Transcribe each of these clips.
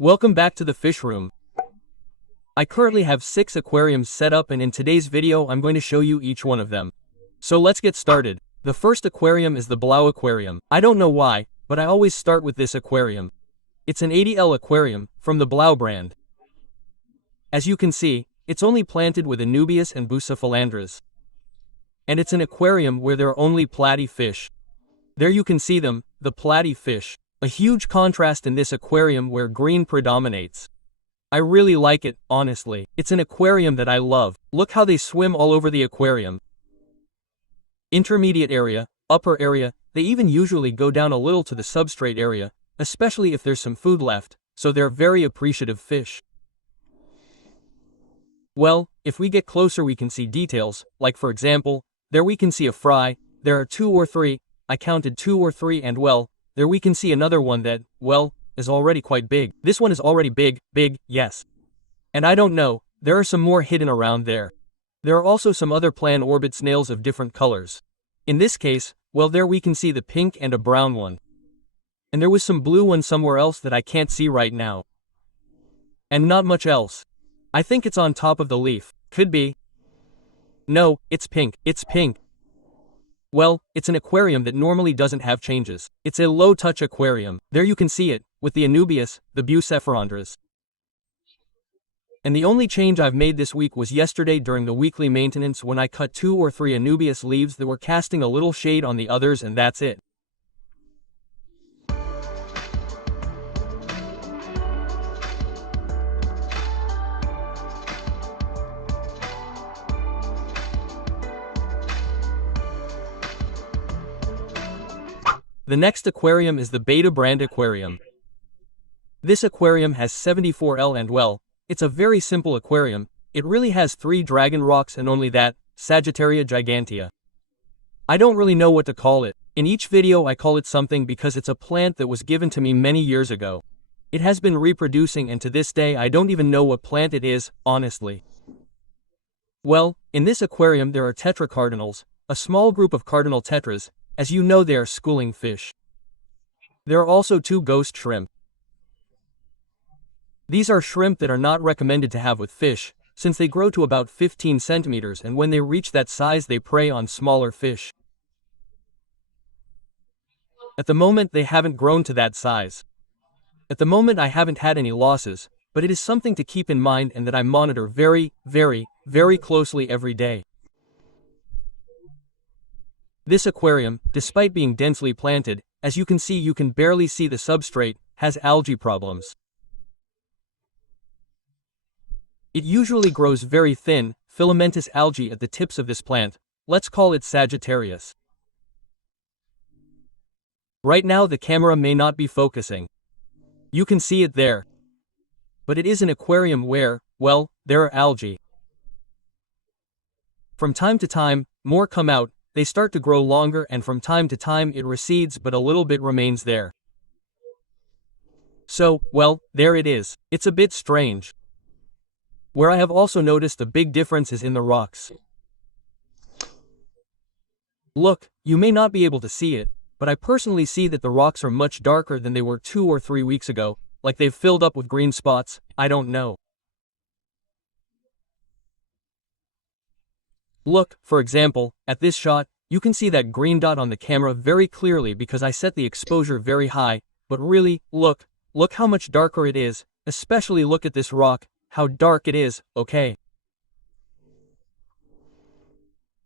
Welcome back to the fish room. I currently have 6 aquariums set up, and in today's video I'm going to show you each one of them. So let's get started. The first aquarium is the Blau aquarium. I don't know why, but I always start with this aquarium. It's an 80L aquarium, from the Blau brand. As you can see, it's only planted with Anubias and Bucephalandras. And it's an aquarium where there are only platy fish. There you can see them, the platy fish. A huge contrast in this aquarium where green predominates. I really like it, honestly. It's an aquarium that I love. Look how they swim all over the aquarium. Intermediate area, upper area, they even usually go down a little to the substrate area, especially if there's some food left, so they're very appreciative fish. Well, if we get closer we can see details, like for example, there we can see a fry, there are 2 or 3, I counted 2 or 3, and well, there we can see another one that, well, is already quite big. This one is already big, yes. And I don't know, there are some more hidden around there. There are also some other plan orbit snails of different colors. In this case, well, there we can see the pink and a brown one. And there was some blue one somewhere else that I can't see right now. And not much else. I think it's on top of the leaf. Could be. No, it's pink. It's pink. Well, it's an aquarium that normally doesn't have changes. It's a low-touch aquarium. There you can see it, with the Anubias, the Bucephalandras. And the only change I've made this week was yesterday during the weekly maintenance when I cut 2 or 3 Anubias leaves that were casting a little shade on the others, and that's it. The next aquarium is the Beta brand aquarium. This aquarium has 74L and well, it's a very simple aquarium. It really has 3 dragon rocks and only that, Sagittaria gigantea. I don't really know what to call it. In each video I call it something because it's a plant that was given to me many years ago. It has been reproducing, and to this day I don't even know what plant it is, honestly. Well, in this aquarium there are tetracardinals, a small group of cardinal tetras. As you know, they are schooling fish. There are also 2 ghost shrimp. These are shrimp that are not recommended to have with fish, since they grow to about 15 centimeters, and when they reach that size they prey on smaller fish. At the moment they haven't grown to that size. At the moment I haven't had any losses, but it is something to keep in mind and that I monitor very closely every day. This aquarium, despite being densely planted, as you can see you can barely see the substrate, has algae problems. It usually grows very thin, filamentous algae at the tips of this plant. Let's call it Sagittarius. Right now the camera may not be focusing. You can see it there. But it is an aquarium where, well, there are algae. From time to time, more come out. They start to grow longer, and from time to time it recedes, but a little bit remains there. So, well, there it is. It's a bit strange. Where I have also noticed a big difference is in the rocks. Look, you may not be able to see it, but I personally see that the rocks are much darker than they were 2 or 3 weeks ago, like they've filled up with green spots. I don't know. Look, for example, at this shot, you can see that green dot on the camera very clearly because I set the exposure very high, but really, look how much darker it is, especially look at this rock, how dark it is, okay?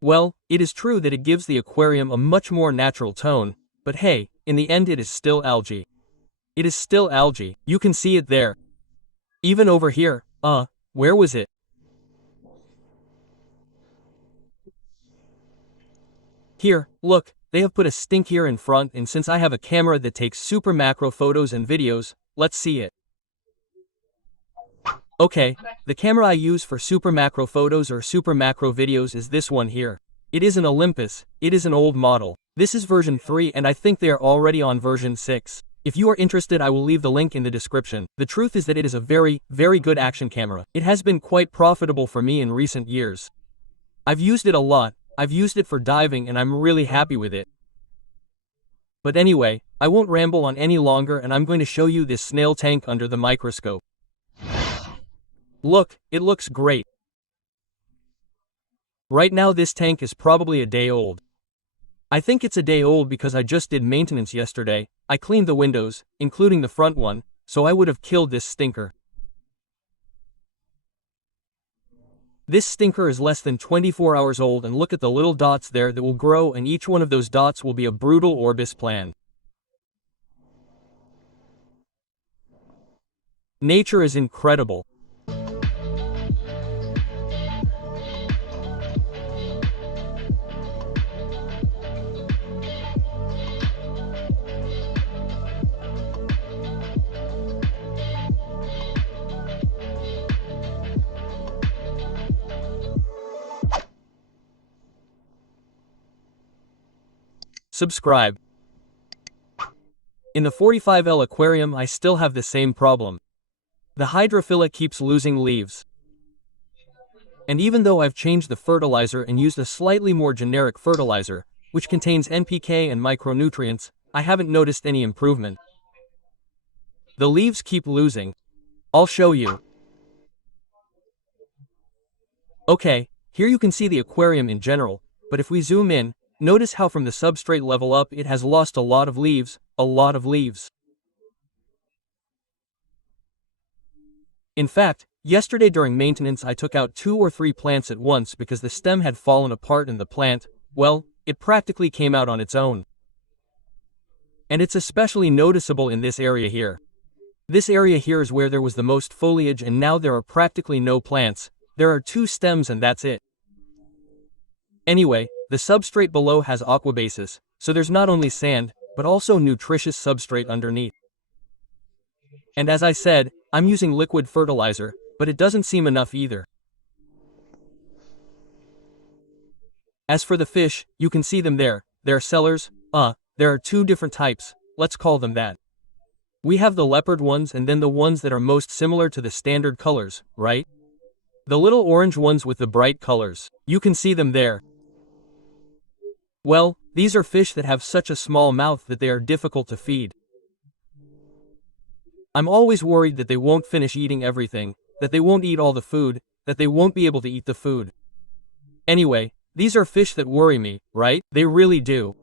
Well, it is true that it gives the aquarium a much more natural tone, but hey, in the end it is still algae. It is still algae, you can see it there. Even over here, where was it? Here, look, they have put a stink here in front, and since I have a camera that takes super macro photos and videos, let's see it. Okay, the camera I use for super macro photos or super macro videos is this one here. It is an Olympus, it is an old model. This is version 3 and I think they are already on version 6. If you are interested I will leave the link in the description. The truth is that it is a very good action camera. It has been quite profitable for me in recent years. I've used it a lot. I've used it for diving and I'm really happy with it. But anyway, I won't ramble on any longer and I'm going to show you this snail tank under the microscope. Look, it looks great. Right now this tank is probably a day old. I think it's a day old because I just did maintenance yesterday. I cleaned the windows, including the front one, so I would have killed this stinker. This stinker is less than 24 hours old and look at the little dots there that will grow and each one of those dots will be a brutal Orbis plant. Nature is incredible. Subscribe. In the 45L aquarium I still have the same problem. The hydrophila keeps losing leaves. And even though I've changed the fertilizer and used a slightly more generic fertilizer, which contains NPK and micronutrients, I haven't noticed any improvement. The leaves keep losing. I'll show you. Okay, here you can see the aquarium in general, but if we zoom in, notice how from the substrate level up it has lost a lot of leaves, In fact, yesterday during maintenance I took out 2 or 3 plants at once because the stem had fallen apart and the plant, well, it practically came out on its own. And it's especially noticeable in this area here. This area here is where there was the most foliage and now there are practically no plants, there are 2 stems and that's it. Anyway, the substrate below has aquabasis, so there's not only sand, but also nutritious substrate underneath. And as I said, I'm using liquid fertilizer, but it doesn't seem enough either. As for the fish, you can see them there, they're sellers, there are 2 different types, let's call them that. We have the leopard ones and then the ones that are most similar to the standard colors, right? The little orange ones with the bright colors, you can see them there. Well, these are fish that have such a small mouth that they are difficult to feed. I'm always worried that they won't finish eating everything, that they won't eat all the food, that they won't be able to eat the food. Anyway, these are fish that worry me, right? They really do.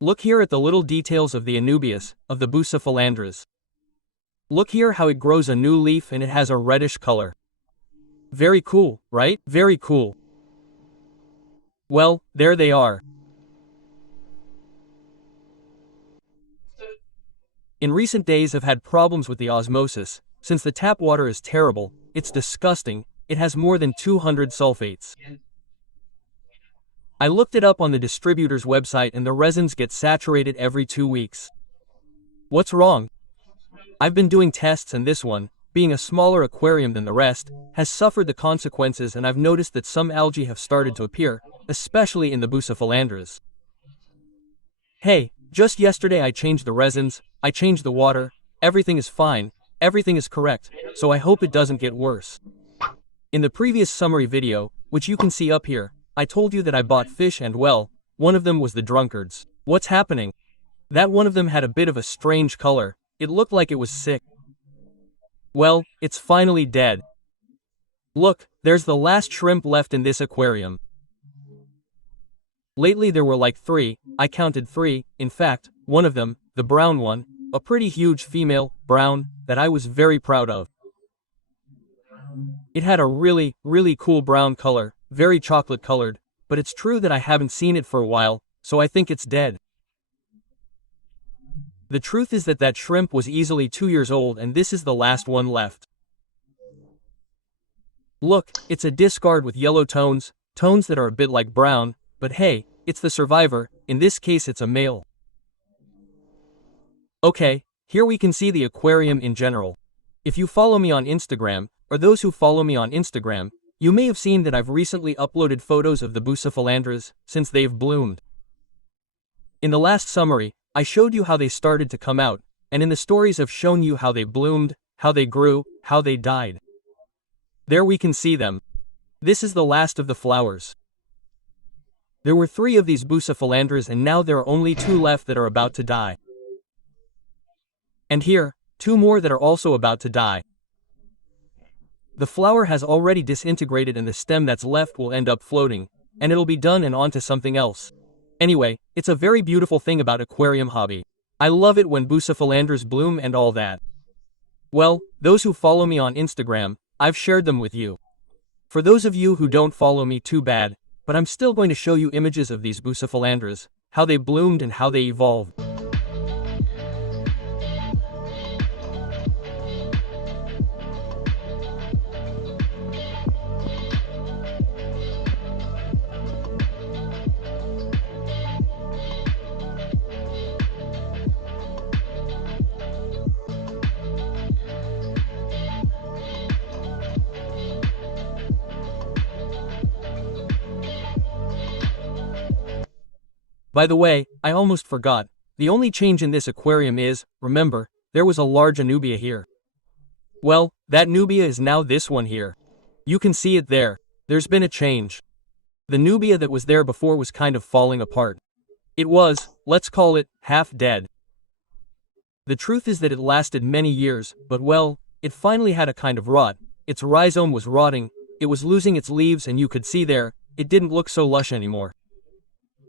Look here at the little details of the Anubias, of the Bucephalandras. Look here how it grows a new leaf and it has a reddish color. Very cool, right? Very cool. Well, there they are. In recent days I've had problems with the osmosis, since the tap water is terrible, it's disgusting, it has more than 200 sulfates. I looked it up on the distributor's website and the resins get saturated every 2 weeks. What's wrong? I've been doing tests and this one, being a smaller aquarium than the rest, has suffered the consequences and I've noticed that some algae have started to appear, especially in the Bucephalandras. Hey, just yesterday I changed the resins, I changed the water, everything is fine, everything is correct, so I hope it doesn't get worse. In the previous summary video, which you can see up here, I told you that I bought fish and well, one of them was the drunkards. What's happening? That one of them had a bit of a strange color, it looked like it was sick. Well, it's finally dead. Look, there's the last shrimp left in this aquarium. Lately there were like 3, I counted 3, in fact, one of them, the brown one, a pretty huge female, brown, that I was very proud of. It had a really, really cool brown color, very chocolate colored, but it's true that I haven't seen it for a while, so I think it's dead. The truth is that that shrimp was easily 2 years old and this is the last one left. Look, it's a discard with yellow tones, tones that are a bit like brown, but hey, it's the survivor, in this case it's a male. Okay, here we can see the aquarium in general. If you follow me on Instagram, or those who follow me on Instagram, you may have seen that I've recently uploaded photos of the Bucephalandras, since they've bloomed. In the last summary, I showed you how they started to come out, and in the stories I've shown you how they bloomed, how they grew, how they died. There we can see them. This is the last of the flowers. There were 3 of these bucephalandras and now there are only 2 left that are about to die. And here, 2 more that are also about to die. The flower has already disintegrated and the stem that's left will end up floating, and it'll be done and on to something else. Anyway, it's a very beautiful thing about aquarium hobby. I love it when bucephalandras bloom and all that. Well, those who follow me on Instagram, I've shared them with you. For those of you who don't follow me, too bad, but I'm still going to show you images of these bucephalandras, how they bloomed and how they evolved. By the way, I almost forgot, the only change in this aquarium is, remember, there was a large Anubia here. Well, that Nubia is now this one here. You can see it there. There's been a change. The Nubia that was there before was kind of falling apart. It was, let's call it, half dead. The truth is that it lasted many years, but well, it finally had a kind of rot. Its rhizome was rotting, it was losing its leaves and you could see there, it didn't look so lush anymore.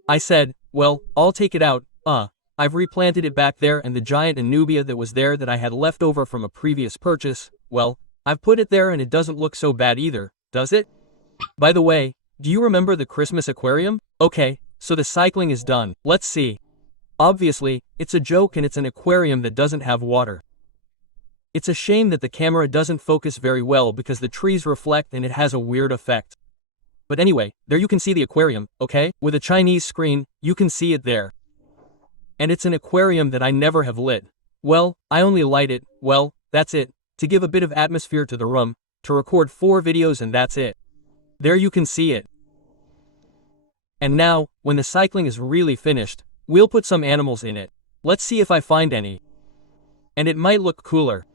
I said, well, I'll take it out, I've replanted it back there and the giant Anubia that was there that I had left over from a previous purchase, well, I've put it there and it doesn't look so bad either, does it? By the way, do you remember the Christmas aquarium? Okay, so the cycling is done, let's see. Obviously, it's a joke and it's an aquarium that doesn't have water. It's a shame that the camera doesn't focus very well because the trees reflect and it has a weird effect. But anyway, there you can see the aquarium, okay? With a Chinese screen, you can see it there. And it's an aquarium that I never have lit. Well, I only light it, well, that's it, to give a bit of atmosphere to the room, to record 4 videos and that's it. There you can see it. And now, when the cycling is really finished, we'll put some animals in it. Let's see if I find any. And it might look cooler.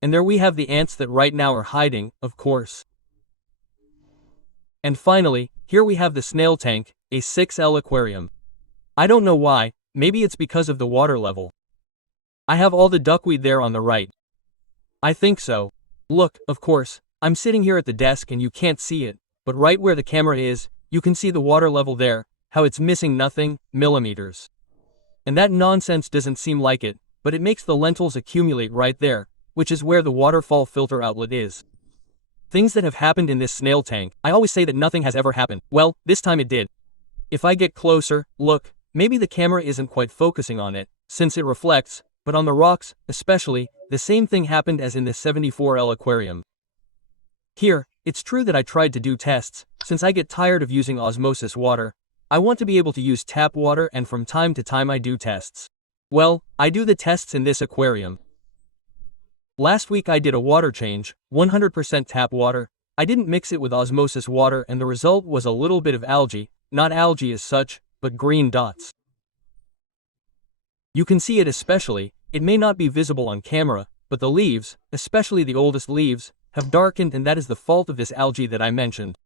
And there we have the ants that right now are hiding, of course. And finally, here we have the snail tank, a 6L aquarium. I don't know why, maybe it's because of the water level. I have all the duckweed there on the right. I think so. Look, of course, I'm sitting here at the desk and you can't see it, but right where the camera is, you can see the water level there, how it's missing nothing, millimeters. And that nonsense doesn't seem like it, but it makes the lentils accumulate right there, which is where the waterfall filter outlet is. Things that have happened in this snail tank, I always say that nothing has ever happened. Well, this time it did. If I get closer, look, maybe the camera isn't quite focusing on it, since it reflects, but on the rocks, especially, the same thing happened as in the 74L aquarium. Here, it's true that I tried to do tests, since I get tired of using osmosis water. I want to be able to use tap water and from time to time I do tests. Well, I do the tests in this aquarium. Last week I did a water change, 100% tap water. I didn't mix it with osmosis water and the result was a little bit of algae, not algae as such, but green dots. You can see it especially, it may not be visible on camera, but the leaves, especially the oldest leaves, have darkened and that is the fault of this algae that I mentioned.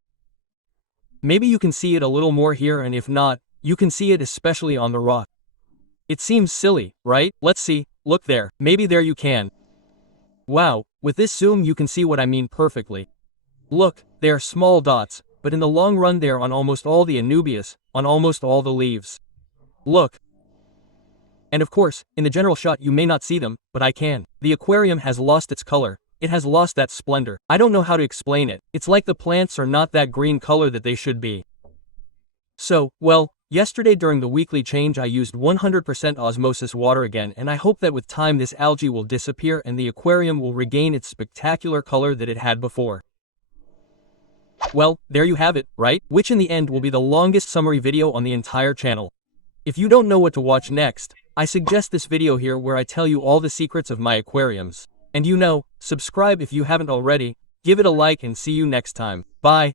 Maybe you can see it a little more here and if not, you can see it especially on the rock. It seems silly, right? Let's see, look there, maybe there you can. Wow, with this zoom you can see what I mean perfectly. Look, they are small dots, but in the long run they are on almost all the Anubias, on almost all the leaves. Look. And of course, in the general shot you may not see them, but I can. The aquarium has lost its color, it has lost that splendor. I don't know how to explain it, it's like the plants are not that green color that they should be. So, well, yesterday during the weekly change I used 100% osmosis water again and I hope that with time this algae will disappear and the aquarium will regain its spectacular color that it had before. Well, there you have it, right? Which in the end will be the longest summary video on the entire channel. If you don't know what to watch next, I suggest this video here where I tell you all the secrets of my aquariums. And you know, subscribe if you haven't already, give it a like and see you next time. Bye.